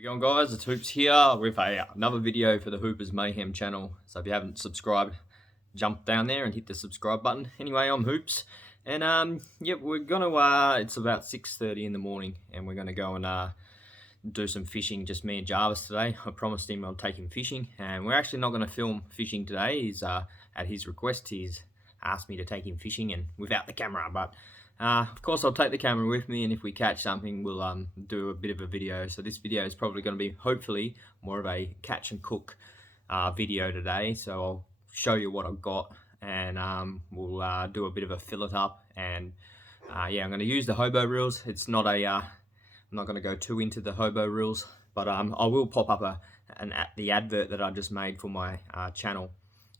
you going, guys? It's Hoops here with another video for the Hoopers Mayhem channel. So if you haven't subscribed, jump down there and hit the subscribe button. Anyway, I'm Hoops, and yeah, we're gonna it's about 6:30 in the morning, and we're gonna go and do some fishing, just me and Jarvis today. I promised him I'll take him fishing, and we're actually not going to film fishing today. He's at his request, he's asked me to take him fishing and without the camera, but of course I'll take the camera with me, and if we catch something we'll do a bit of a video. So this video is probably going to be hopefully more of a catch and cook video today. So I'll show you what I've got, and we'll do a bit of a fillet up, and yeah, I'm going to use the Hobo reels. It's not a I'm not going to go too into the Hobo reels, but I will pop up the advert that I just made for my channel,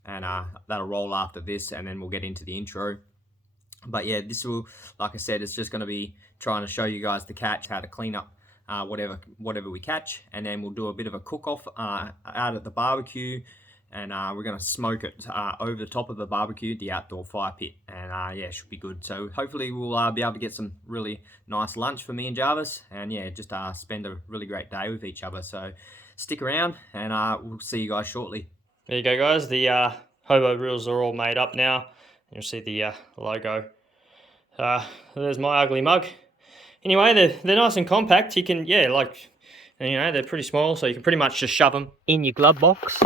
and that'll roll after this, and then we'll get into the intro. But yeah, this will, like I said, it's just going to be trying to show you guys the catch, how to clean up whatever we catch, and then we'll do a bit of a cook-off out at the barbecue, and we're going to smoke it over the top of the barbecue, the outdoor fire pit, and yeah, it should be good. So hopefully we'll be able to get some really nice lunch for me and Jarvis, and yeah, just spend a really great day with each other. So stick around, and we'll see you guys shortly. There you go, guys. The Hobo reels are all made up now. You'll see the logo. There's my ugly mug. Anyway, they're nice and compact. You can, yeah, like, you know, they're pretty small, so you can pretty much just shove them in your glove box,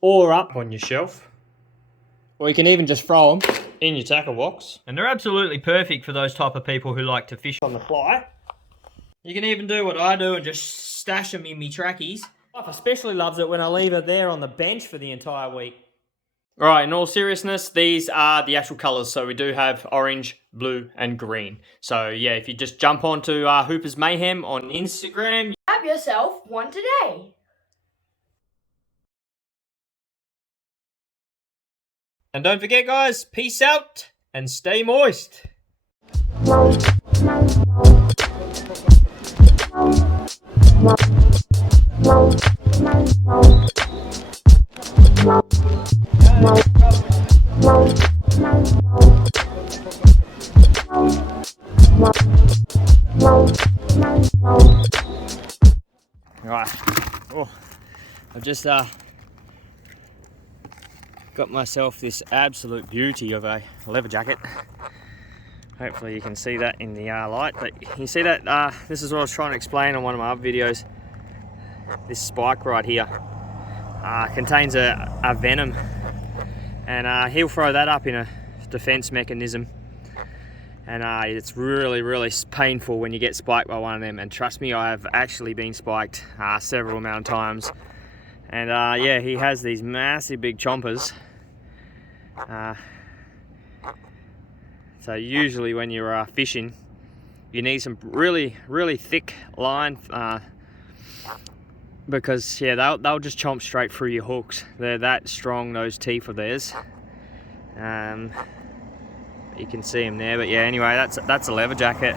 or up on your shelf, or you can even just throw them in your tackle box. And they're absolutely perfect for those type of people who like to fish on the fly. You can even do what I do and just stash them in me trackies. My wife especially loves it when I leave it there on the bench for the entire week. All right, in all seriousness, these are the actual colours. So we do have orange, blue, and green. So yeah, if you just jump onto Hoopers Mayhem on Instagram, grab yourself one today. And don't forget, guys, peace out and stay moist. Right. Oh, I've just got myself this absolute beauty of a leather jacket. Hopefully you can see that in the light, but you see that this is what I was trying to explain on one of my other videos. This spike right here contains a venom, and he'll throw that up in a defense mechanism, and it's really painful when you get spiked by one of them. And trust me, I have actually been spiked several amount of times. And yeah, he has these massive big chompers. So usually when you're fishing, you need some really thick line, because yeah, they'll just chomp straight through your hooks. They're that strong, those teeth of theirs. You can see them there, but yeah, anyway, that's a leather jacket.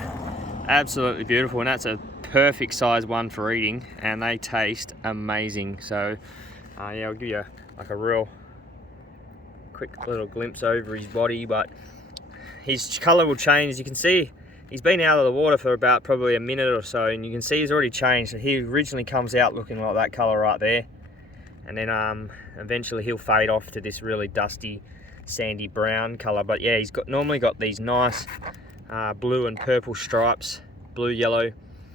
Absolutely beautiful, and that's a perfect size one for eating, and they taste amazing. So yeah, I'll give you like a real quick little glimpse over his body, but his color will change. You can see he's been out of the water for about probably a minute or so, and you can see he's already changed. So he originally comes out looking like that color right there, and then eventually he'll fade off to this really dusty sandy brown color. But yeah, he's normally got these nice blue and purple stripes, blue yellow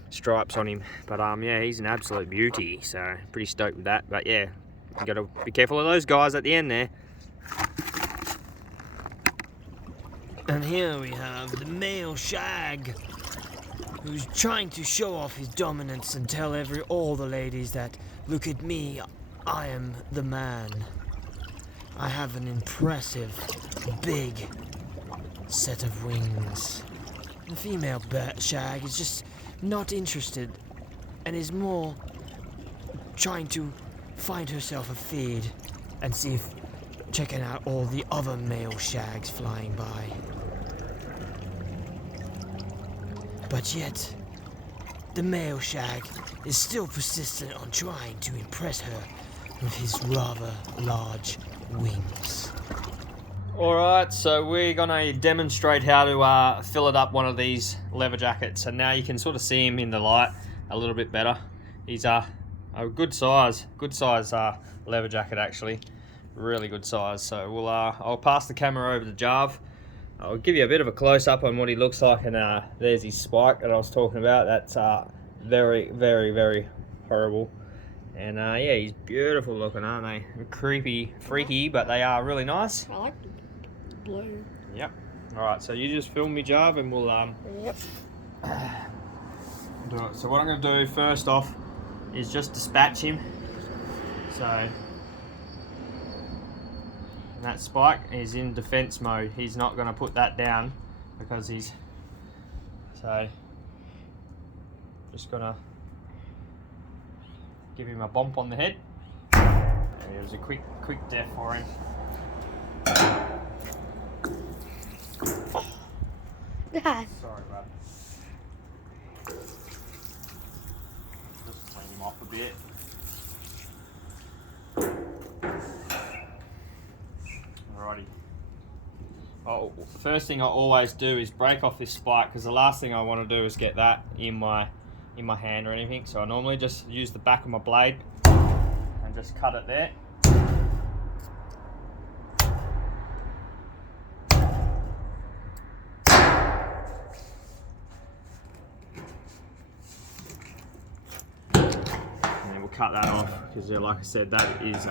stripes on him. But yeah, he's an absolute beauty, so pretty stoked with that. But yeah, you got to be careful of those guys at the end there. And here we have the male shag, who's trying to show off his dominance and tell all the ladies that, look at me, I am the man. I have an impressive, big set of wings. The female shag is just not interested, and is more trying to find herself a feed and checking out all the other male shags flying by. But yet, the male shag is still persistent on trying to impress her with his rather large wings. Alright, so we're gonna demonstrate how to fillet up one of these leather jackets, and now you can sort of see him in the light. a little bit better. He's a good size leather jacket actually, really good size. So we'll I'll pass the camera over to Jarv. I'll give you a bit of a close-up on what he looks like, and there's his spike that I was talking about. That's very, very, very horrible. And yeah, he's beautiful looking, aren't they? Creepy, freaky, but they are really nice. I like the blue. Yep. Alright, so you just film me, Jarv, and we'll Yep. do it. So what I'm going to do first off is just dispatch him. So that spike is in defense mode. He's not going to put that down because he's, so just going to give him a bump on the head. And it was a quick death for him. Dad. Sorry, bud. Just clean him off a bit. Alrighty. Oh, first thing I always do is break off this spike, because the last thing I want to do is get that in my hand or anything. So I normally just use the back of my blade and just cut it there. Cut that off, because like I said, that is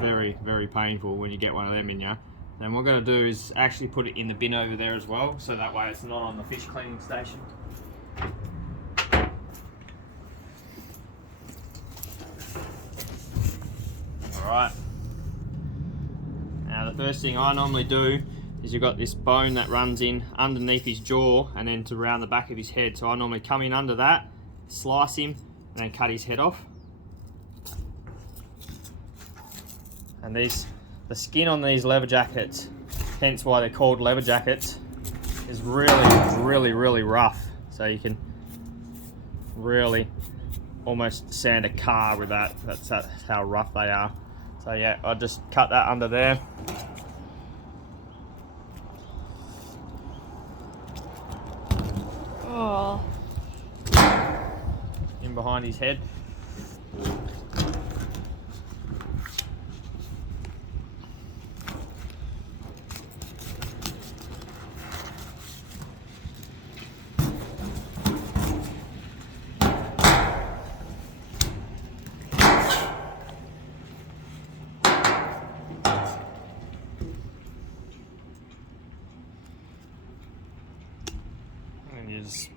very, very painful when you get one of them in you. Then what we're going to do is actually put it in the bin over there as well, so that way it's not on the fish cleaning station. Alright, now the first thing I normally do is you've got this bone that runs in underneath his jaw and then to around the back of his head, so I normally come in under that, slice him, and then cut his head off. And the skin on these leather jackets, hence why they're called leather jackets, is really, really, really rough. So you can really almost sand a car with that. That's how rough they are. So yeah, I just cut that under there. Oh. In behind his head. And you just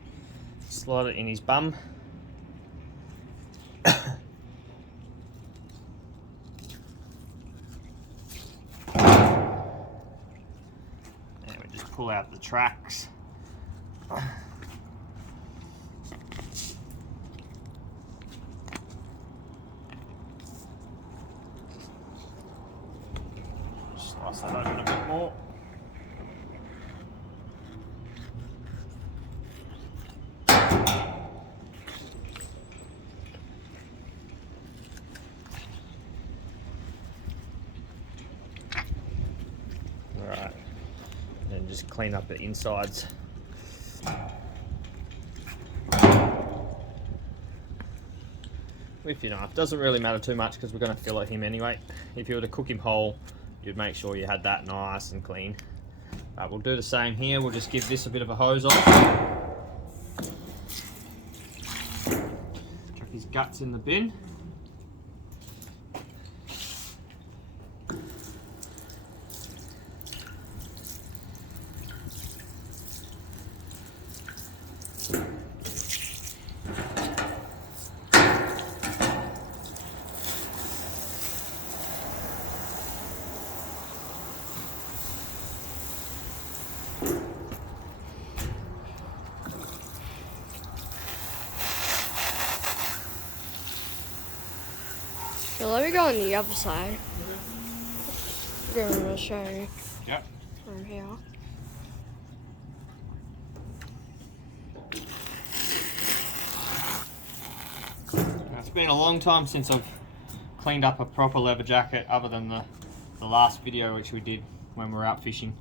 slide it in his bum. And we just pull out the tracks. Slice that open a bit more. Alright, and just clean up the insides. With your knife, doesn't really matter too much because we're going to fillet him anyway. If you were to cook him whole, you'd make sure you had that nice and clean. We'll do the same here. We'll just give this a bit of a hose off. Chuck his guts in the bin. So let me go on the other side. I'm going to show you Yep. from here. It's been a long time since I've cleaned up a proper leather jacket, other than the last video which we did when we were out fishing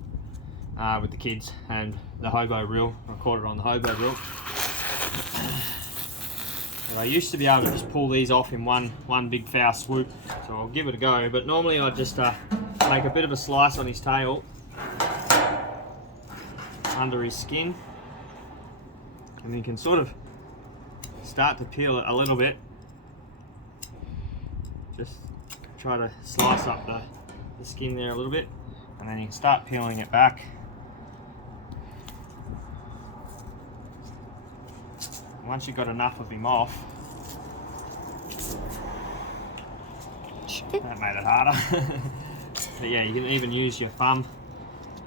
with the kids, and the Hobo reel. I caught it on the Hobo reel. I used to be able to just pull these off in one big foul swoop, so I'll give it a go. But normally I just make a bit of a slice on his tail, under his skin, and you can sort of start to peel it a little bit. Just try to slice up the skin there a little bit, and then you can start peeling it back. Once you've got enough of him off, that made it harder. But yeah, you can even use your thumb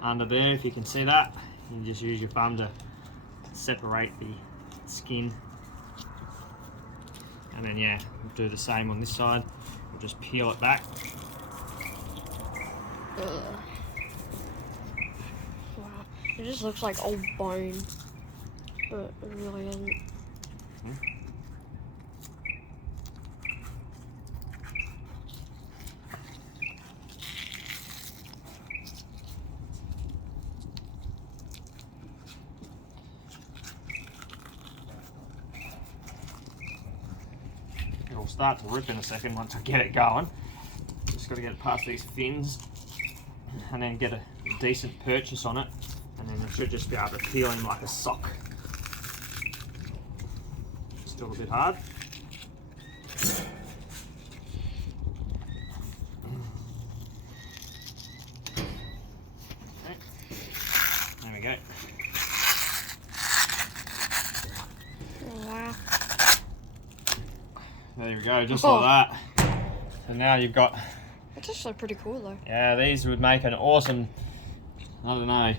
under there if you can see that. You can just use your thumb to separate the skin. And then yeah, we'll do the same on this side. We'll just peel it back. Ugh. Wow, it just looks like old bone, but it really isn't. It'll start to rip in a second once I get it going. Just got to get it past these fins and then get a decent purchase on it, and then you should just be able to peel him like a sock. Still a bit hard. Okay. There we go. Wow. There we go, just like that. So now you've got... It's actually pretty cool though. Yeah, these would make an awesome, I don't know,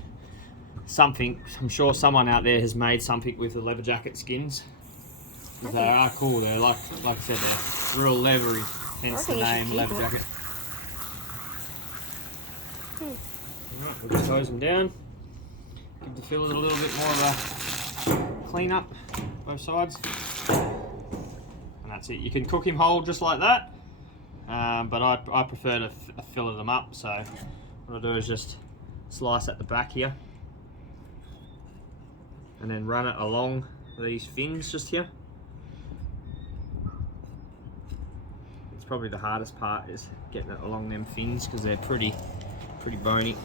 something. I'm sure someone out there has made something with the leather jacket skins. They are cool. They're like I said, they're real leathery, hence the name leather jacket. Alright, we'll just close them down. Give the fillet a little bit more of a clean up, both sides. And that's it. You can cook him whole just like that, but I prefer to fillet them up. So what I do is just slice at the back here, and then run it along these fins just here. It's probably the hardest part, is getting it along them fins, because they're pretty bony.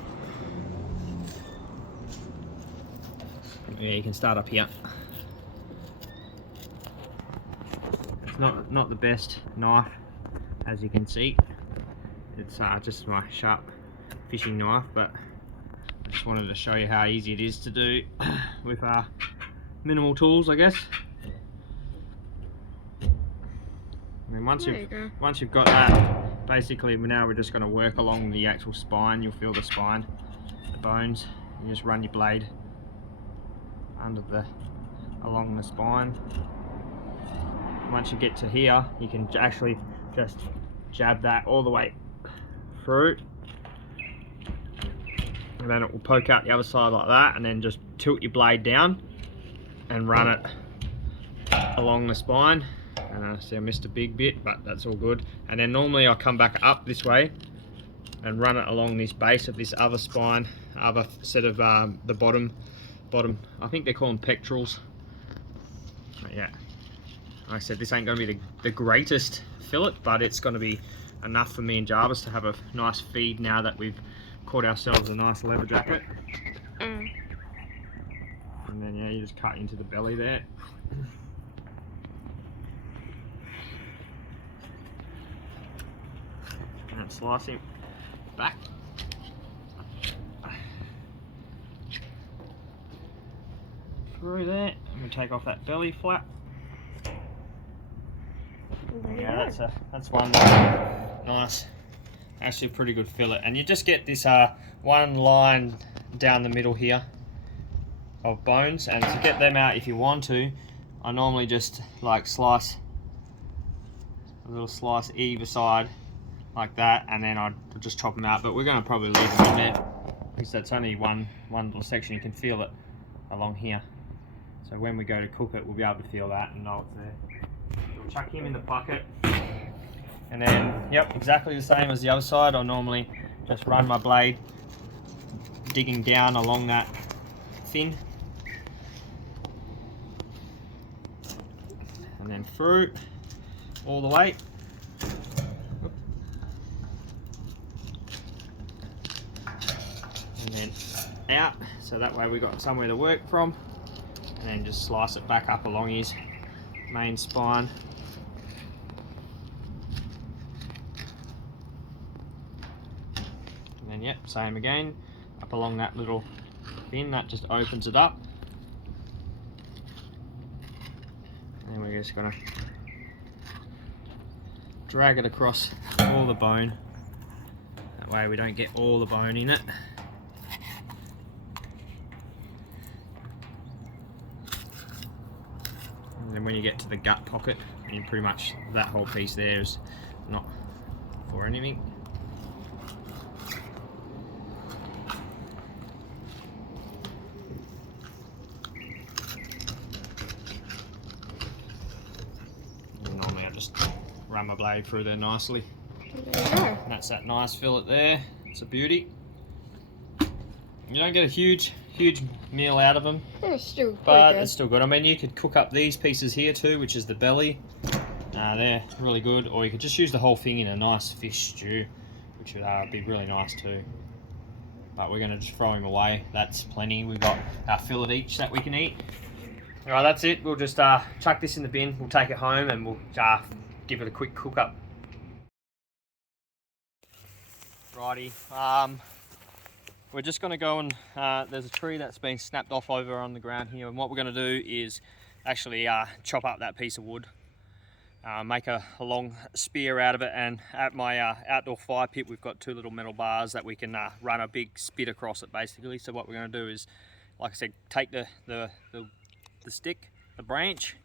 Yeah, you can start up here. It's not the best knife, as you can see. It's just my sharp fishing knife, but I just wanted to show you how easy it is to do with minimal tools, I guess. And then once you've got that, basically now we're just going to work along the actual spine. You'll feel the spine, the bones. You just run your blade along the spine. Once you get to here, you can actually just jab that all the way through, and then it will poke out the other side like that, and then just tilt your blade down and run it along the spine. And I see I missed a big bit, but that's all good. And then normally I come back up this way and run it along this base of this other spine, other set of the bottom, I think they call them pectorals. But yeah, like I said, this ain't going to be the greatest fillet, but it's going to be enough for me and Jarvis to have a nice feed now that we've caught ourselves a nice leather jacket. And then yeah, you just cut into the belly there. And slice him back. Through there. I'm going to take off that belly flap. Yeah, that's one nice, actually pretty good fillet. And you just get this one line down the middle here of bones, and to get them out, if you want to, I normally just like slice a little slice either side like that, and then I'd just chop them out. But we're going to probably leave them in there because that's only one little section. You can feel it along here, so when we go to cook it, we'll be able to feel that and know it's there. We'll chuck him in the bucket, and then yep, exactly the same as the other side. I'll normally just run my blade digging down along that fin, and then through all the way. And then out, so that way we've got somewhere to work from, and then just slice it back up along his main spine. And then yep, same again, up along that little fin, that just opens it up. And then we're just gonna drag it across all the bone. That way we don't get all the bone in it. And then when you get to the gut pocket, you pretty much, that whole piece there is not for anything. And normally I just run my blade through there nicely. Yeah. And that's that nice fillet there. It's a beauty. You don't get a huge meal out of them, It's still but good. it's still good. I mean, you could cook up these pieces here too, which is the belly. They're really good, or you could just use the whole thing in a nice fish stew, which would be really nice too. But we're going to just throw him away. That's plenty. We've got our fillet each that we can eat. All right, that's it. We'll just chuck this in the bin. We'll take it home and we'll give it a quick cook up. Righty. We're just going to go and there's a tree that's been snapped off over on the ground here, and what we're going to do is actually chop up that piece of wood, make a long spear out of it, and at my outdoor fire pit we've got two little metal bars that we can run a big spit across it basically. So what we're going to do is, like I said, take the stick, the branch,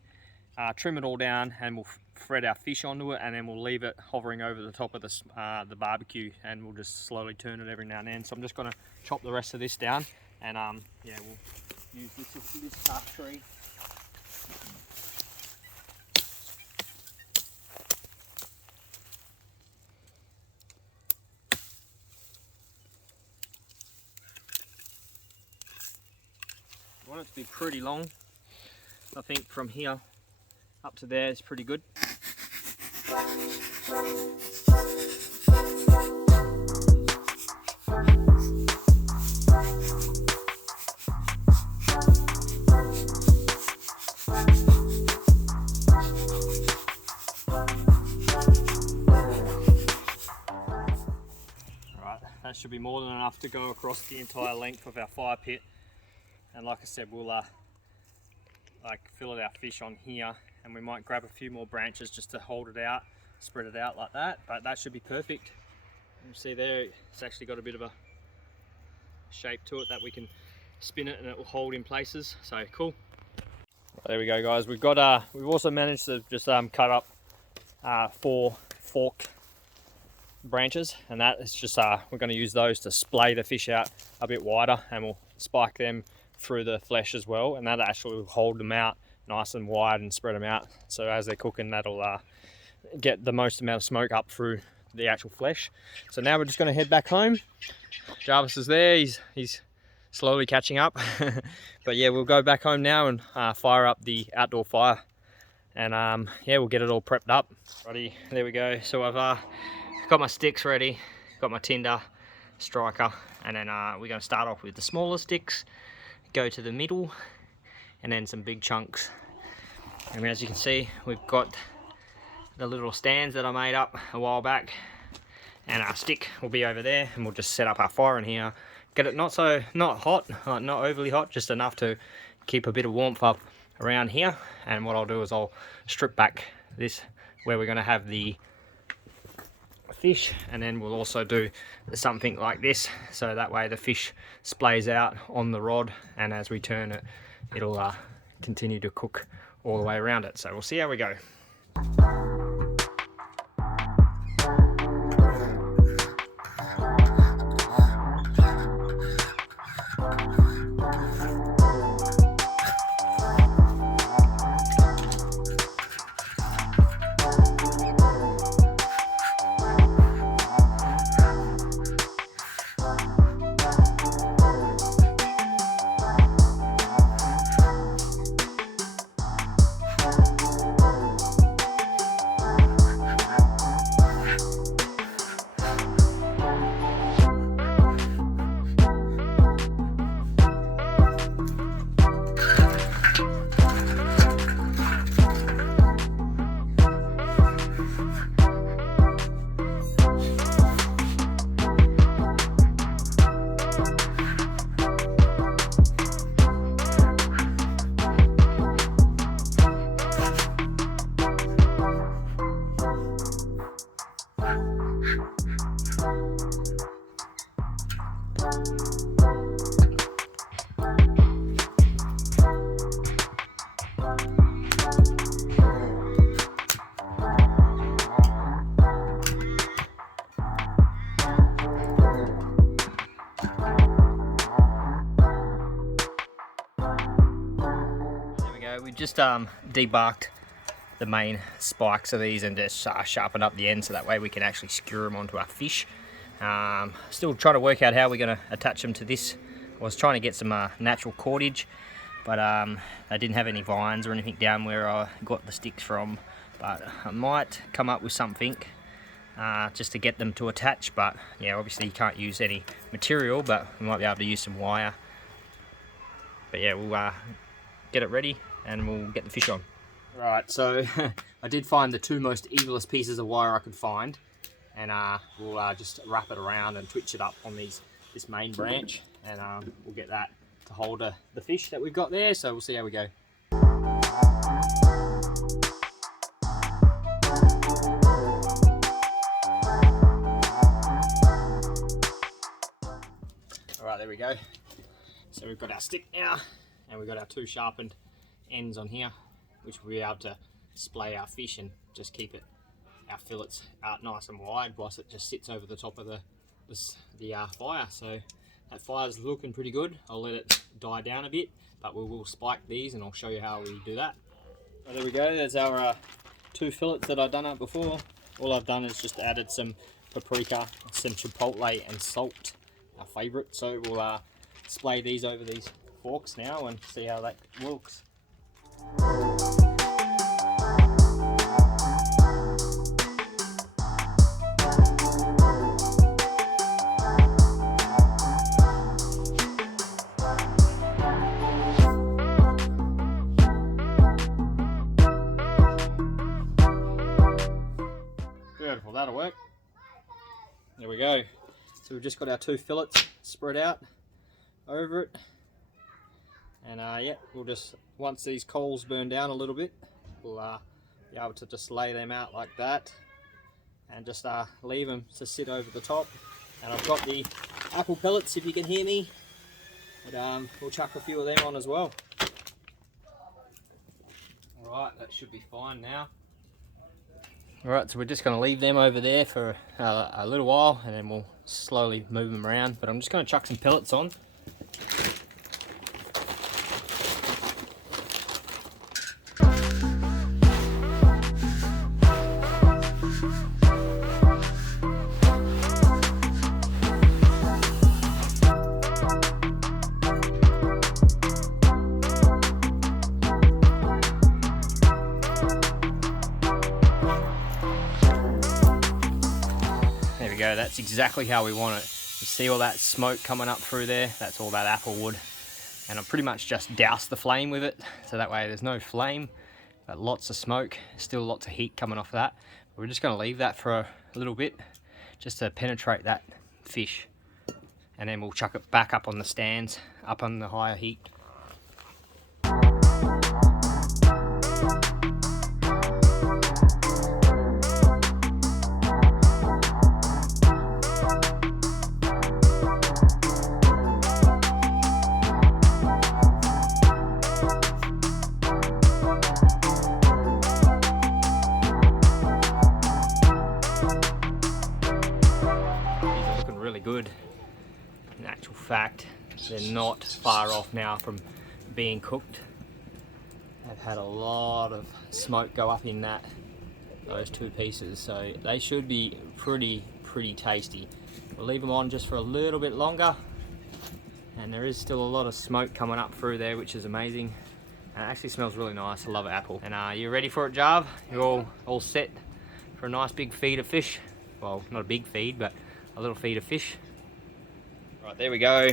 trim it all down, and we'll thread our fish onto it, and then we'll leave it hovering over the top of the barbecue, and we'll just slowly turn it every now and then. So I'm just going to chop the rest of this down, and yeah, we'll use this tree. I want it to be pretty long. I think from here up to there is pretty good. Alright, that should be more than enough to go across the entire length of our fire pit. And like I said, we'll fillet our fish on here, and we might grab a few more branches just to hold it out, spread it out like that, but that should be perfect. You see there, it's actually got a bit of a shape to it that we can spin it and it will hold in places, so cool. There we go, guys. We've also managed to just cut up 4 forked branches, and that is just we're going to use those to splay the fish out a bit wider, and we'll spike them through the flesh as well, and that actually will hold them out nice and wide and spread them out, so as they're cooking that'll get the most amount of smoke up through the actual flesh. So now we're just going to head back home. Jarvis is there, he's slowly catching up. But yeah, we'll go back home now and fire up the outdoor fire, and yeah, we'll get it all prepped up. Righty, there we go. So I've got my sticks ready, got my tinder, striker, and then we're going to start off with the smaller sticks, go to the middle, and then some big chunks. And as you can see, we've got the little stands that I made up a while back, and our stick will be over there, and we'll just set up our fire in here, get it not hot, not overly hot, just enough to keep a bit of warmth up around here. And what I'll do is I'll strip back this where we're going to have the fish, and then we'll also do something like this, so that way the fish splays out on the rod, and as we turn it, it'll continue to cook all the way around it. So we'll see how we go. We just debarked the main spikes of these and just sharpened up the end so that way we can actually skewer them onto our fish. Still trying to work out how we're going to attach them to this. I was trying to get some natural cordage, but they didn't have any vines or anything down where I got the sticks from. But I might come up with something just to get them to attach. But yeah, obviously you can't use any material, but we might be able to use some wire. But yeah, we'll get it ready and we'll get the fish on. Right, so I did find the two most evilest pieces of wire I could find, and we'll just wrap it around and twitch it up on this main branch, and we'll get that to hold the fish that we've got there, so we'll see how we go. Alright, there we go. So we've got our stick now, and we've got our two sharpened ends on here, which we'll be able to splay our fish and just keep our fillets out nice and wide whilst it just sits over the top of the fire. So that fire's looking pretty good. I'll let it die down a bit, but we will spike these and I'll show you how we do that. Oh, there we go, there's our two fillets that I've done up before. All I've done is just added some paprika, some chipotle and salt, our favourite. So we'll splay these over these forks now and see how that works. Beautiful, that'll work. There we go. So we've just got our two fillets spread out over it. And yeah, we'll just, once these coals burn down a little bit, we'll be able to just lay them out like that and just leave them to sit over the top. And I've got the apple pellets, if you can hear me, but we'll chuck a few of them on as well. Alright, that should be fine now. Alright, so we're just going to leave them over there for a little while, and then we'll slowly move them around. But I'm just going to chuck some pellets on. Go. That's exactly how we want it. You see all that smoke coming up through there? That's all that apple wood. And I pretty much just doused the flame with it, so that way there's no flame, but lots of smoke, still lots of heat coming off that. We're just going to leave that for a little bit, just to penetrate that fish. And then we'll chuck it back up on the stands, up on the higher heat. Good. In actual fact, they're not far off now from being cooked. They've had a lot of smoke go up in those two pieces, so they should be pretty tasty. We'll leave them on just for a little bit longer, and there is still a lot of smoke coming up through there, which is amazing. And it actually smells really nice. I love apple. And you ready for it, Jarv? You're all set for a nice big feed of fish? Well, not a big feed, but a little feed of fish. Right, there we go.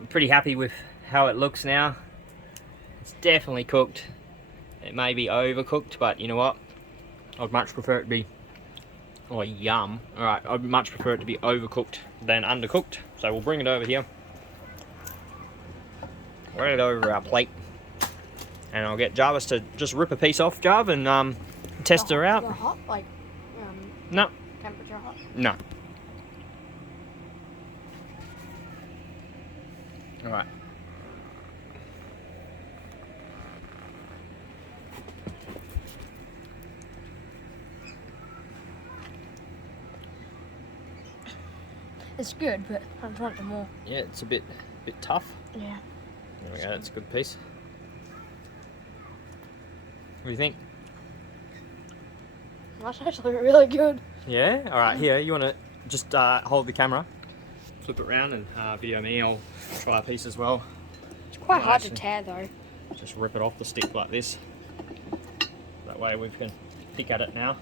I'm pretty happy with how it looks now. It's definitely cooked. It may be overcooked, but you know what? I'd much prefer it to be, oh yum. Alright, I'd much prefer it to be overcooked than undercooked. So we'll bring it over here. Bring it over our plate. And I'll get Jarvis to just rip a piece off, Jarv, and test her out. Hot, like, No, temperature hot? No. Alright. It's good, but I just want some more. Yeah, it's a bit tough. Yeah. There we go, that's a good piece. What do you think? That's actually really good. Yeah? Alright, here, you want to just hold the camera, flip it around and video me. I'll try a piece as well. It's quite hard to tear though. Just rip it off the stick like this. That way we can pick at it now.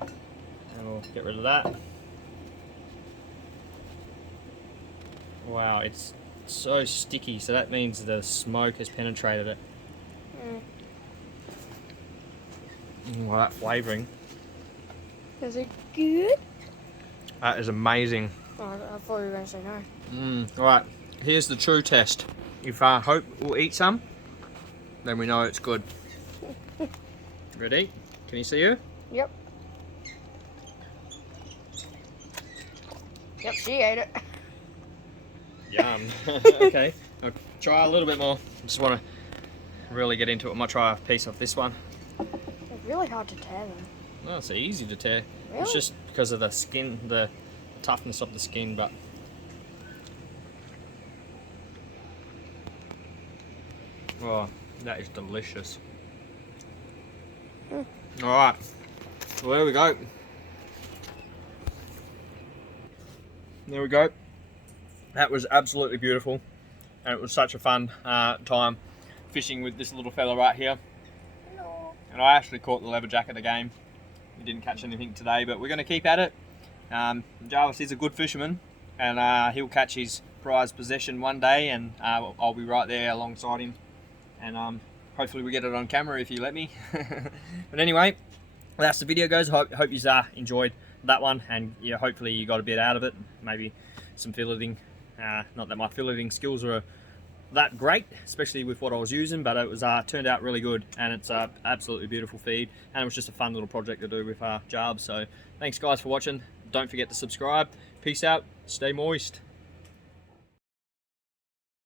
And we'll get rid of that. Wow, it's so sticky, so that means the smoke has penetrated it. Well, that flavouring. Is it good? That is amazing. Oh, I thought you were going to say no. Alright, here's the true test. If Hope will eat some, then we know it's good. Ready? Can you see her? Yep. Yep, she ate it. Yum. Okay, I'll try a little bit more. I just want to really get into it. I might try a piece of this one. It's really hard to tear though. No, it's easy to tear. Really? It's just because of the skin, the toughness of the skin, but... Oh, that is delicious. Alright, well, there we go. There we go. That was absolutely beautiful, and it was such a fun time fishing with this little fella right here. Hello. And I actually caught the leatherjack at the game. We didn't catch anything today, but we're going to keep at it. Jarvis is a good fisherman, and he'll catch his prized possession one day, and I'll be right there alongside him. And hopefully we get it on camera if you let me. But anyway, that's the video, guys. Hope you enjoyed that one, and yeah, hopefully you got a bit out of it. Maybe some filleting. Not that my filleting skills are that great, especially with what I was using, but it was turned out really good, and it's absolutely beautiful feed, and it was just a fun little project to do with Jarvis. So thanks guys for watching. Don't forget to subscribe. Peace out. Stay moist.